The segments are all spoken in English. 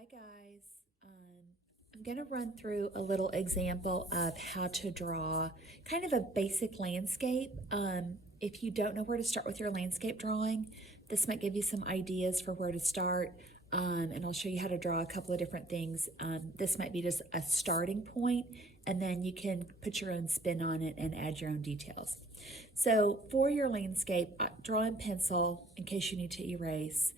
Hi guys, I'm going to run through a little example of how to draw kind of a basic landscape. If you don't know where to start with your landscape drawing, this might give you some ideas for where to start, and I'll show you how to draw a couple of different things. This might be just a starting point, and then you can put your own spin on it and add your own details. So for your landscape, draw in pencil in case you need to erase.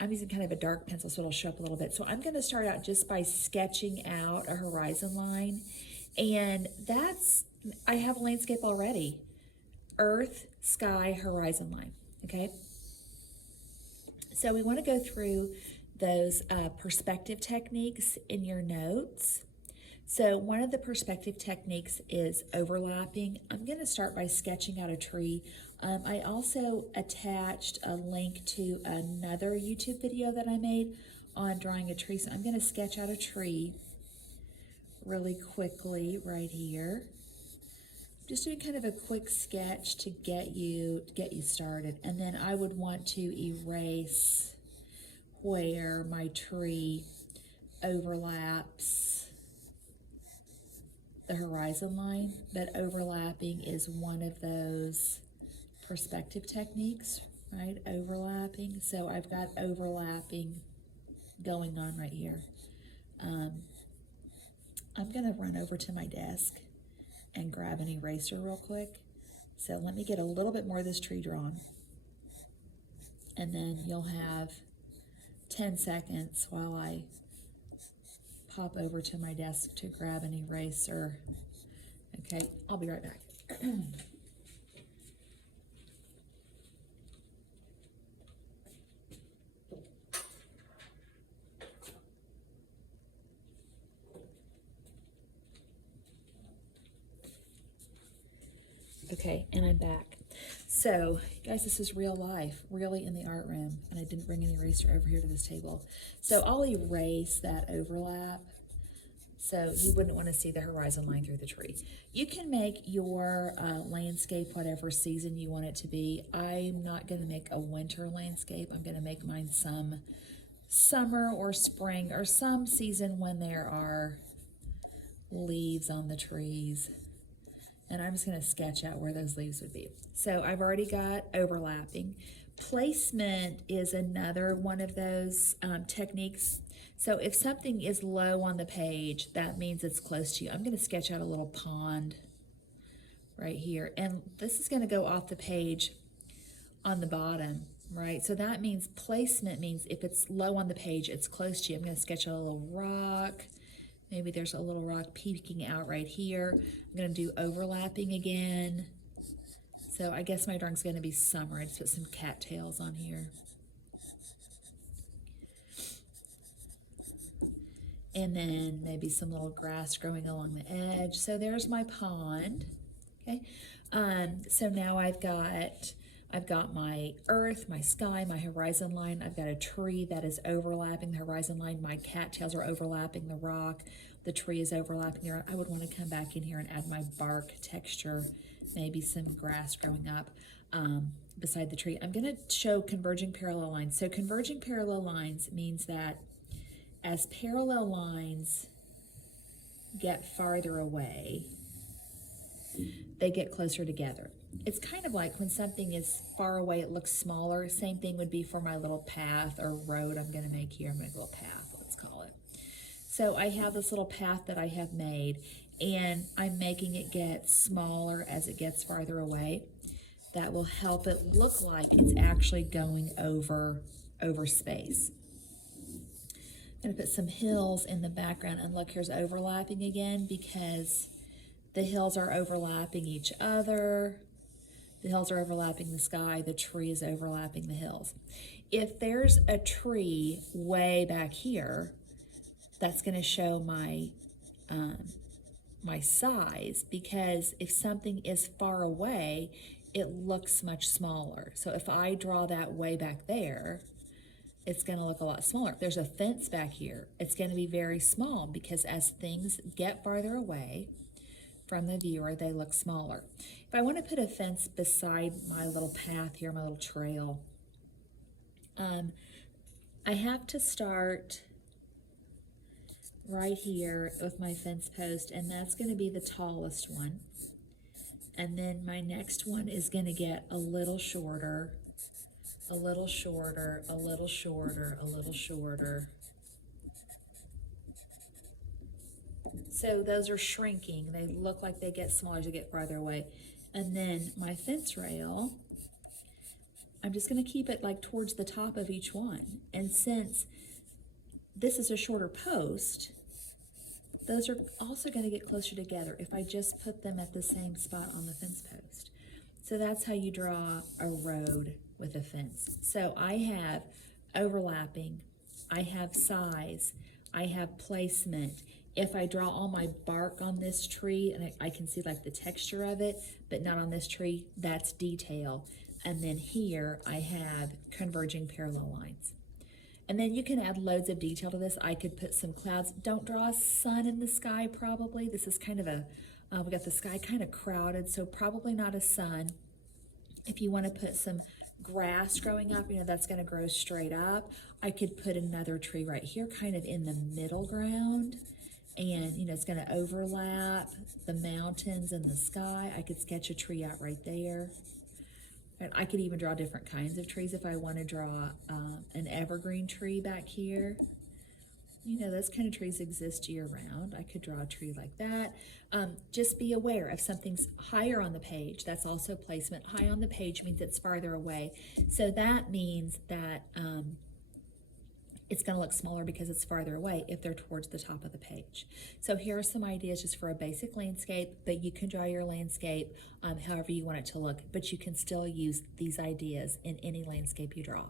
I'm using kind of a dark pencil so it'll show up a little bit. So I'm going to start out just by sketching out a horizon line. And I have a landscape already. Earth, sky, horizon line, okay? So we want to go through those perspective techniques in your notes. So one of the perspective techniques is overlapping. I'm going to start by sketching out a tree. I also attached a link to another YouTube video that I made on drawing a tree. So I'm going to sketch out a tree really quickly right here. Just doing kind of a quick sketch to get you started. And then I would want to erase where my tree overlaps the horizon line. But overlapping is one of those perspective techniques, right? Overlapping. So I've got overlapping going on right here. I'm going to run over to my desk and grab an eraser real quick. So let me get a little bit more of this tree drawn. And then you'll have 10 seconds while I pop over to my desk to grab an eraser. Okay, I'll be right back. Okay, and I'm back. So, guys, this is real life, really in the art room, and I didn't bring an eraser over here to this table. So I'll erase that overlap, so you wouldn't want to see the horizon line through the tree. You can make your landscape whatever season you want it to be. I'm not going to make a winter landscape. I'm going to make mine some summer or spring or some season when there are leaves on the trees. And I'm just going to sketch out where those leaves would be. So I've already got overlapping. Placement is another one of those techniques. So if something is low on the page, that means it's close to you. I'm going to sketch out a little pond right here. And this is going to go off the page on the bottom, right? So that means placement means if it's low on the page, it's close to you. I'm going to sketch out a little rock. Maybe there's a little rock peeking out right here. I'm going to do overlapping again. So I guess my drawing's going to be summer. I just put some cattails on here. And then maybe some little grass growing along the edge. So there's my pond. Okay. So now I've got my earth, my sky, my horizon line. I've got a tree that is overlapping the horizon line. My cattails are overlapping the rock. The tree is overlapping the rock. I would want to come back in here and add my bark texture, maybe some grass growing up beside the tree. I'm going to show converging parallel lines. So converging parallel lines means that as parallel lines get farther away, they get closer together. It's kind of like when something is far away, it looks smaller. Same thing would be for my little path or road I'm going to make here. I'm going to go a path, let's call it. So I have this little path that I have made, and I'm making it get smaller as it gets farther away. That will help it look like it's actually going over space. I'm going to put some hills in the background, and look, here's overlapping again because the hills are overlapping each other. The hills are overlapping the sky. The tree is overlapping the hills. If there's a tree way back here, that's going to show my my size, because if something is far away, it looks much smaller. So if I draw that way back there, it's going to look a lot smaller. If there's a fence back here, it's going to be very small, because as things get farther away from the viewer, they look smaller. If I want to put a fence beside my little path here, my little trail, I have to start right here with my fence post, and that's going to be the tallest one. And then my next one is going to get a little shorter, a little shorter, a little shorter, a little shorter. So those are shrinking. They look like they get smaller as you get farther away. And then my fence rail, I'm just going to keep it like towards the top of each one. And since this is a shorter post, those are also going to get closer together if I just put them at the same spot on the fence post. So that's how you draw a road with a fence. So I have overlapping, I have size, I have placement. If I draw all my bark on this tree, and I can see like the texture of it, but not on this tree, that's detail. And then here I have converging parallel lines. And then you can add loads of detail to this. I could put some clouds. Don't draw a sun in the sky probably. This is kind of a, we got the sky kind of crowded, so probably not a sun. If you want to put some grass growing up, you know, that's going to grow straight up. I could put another tree right here kind of in the middle ground. And, you know, it's going to overlap the mountains and the sky. I could sketch a tree out right there. And I could even draw different kinds of trees if I want to draw an evergreen tree back here. You know, those kind of trees exist year-round. I could draw a tree like that. Just be aware if something's higher on the page, that's also placement. High on the page means it's farther away. So that means that it's going to look smaller because it's farther away if they're towards the top of the page. So here are some ideas just for a basic landscape, but you can draw your landscape however you want it to look, but you can still use these ideas in any landscape you draw.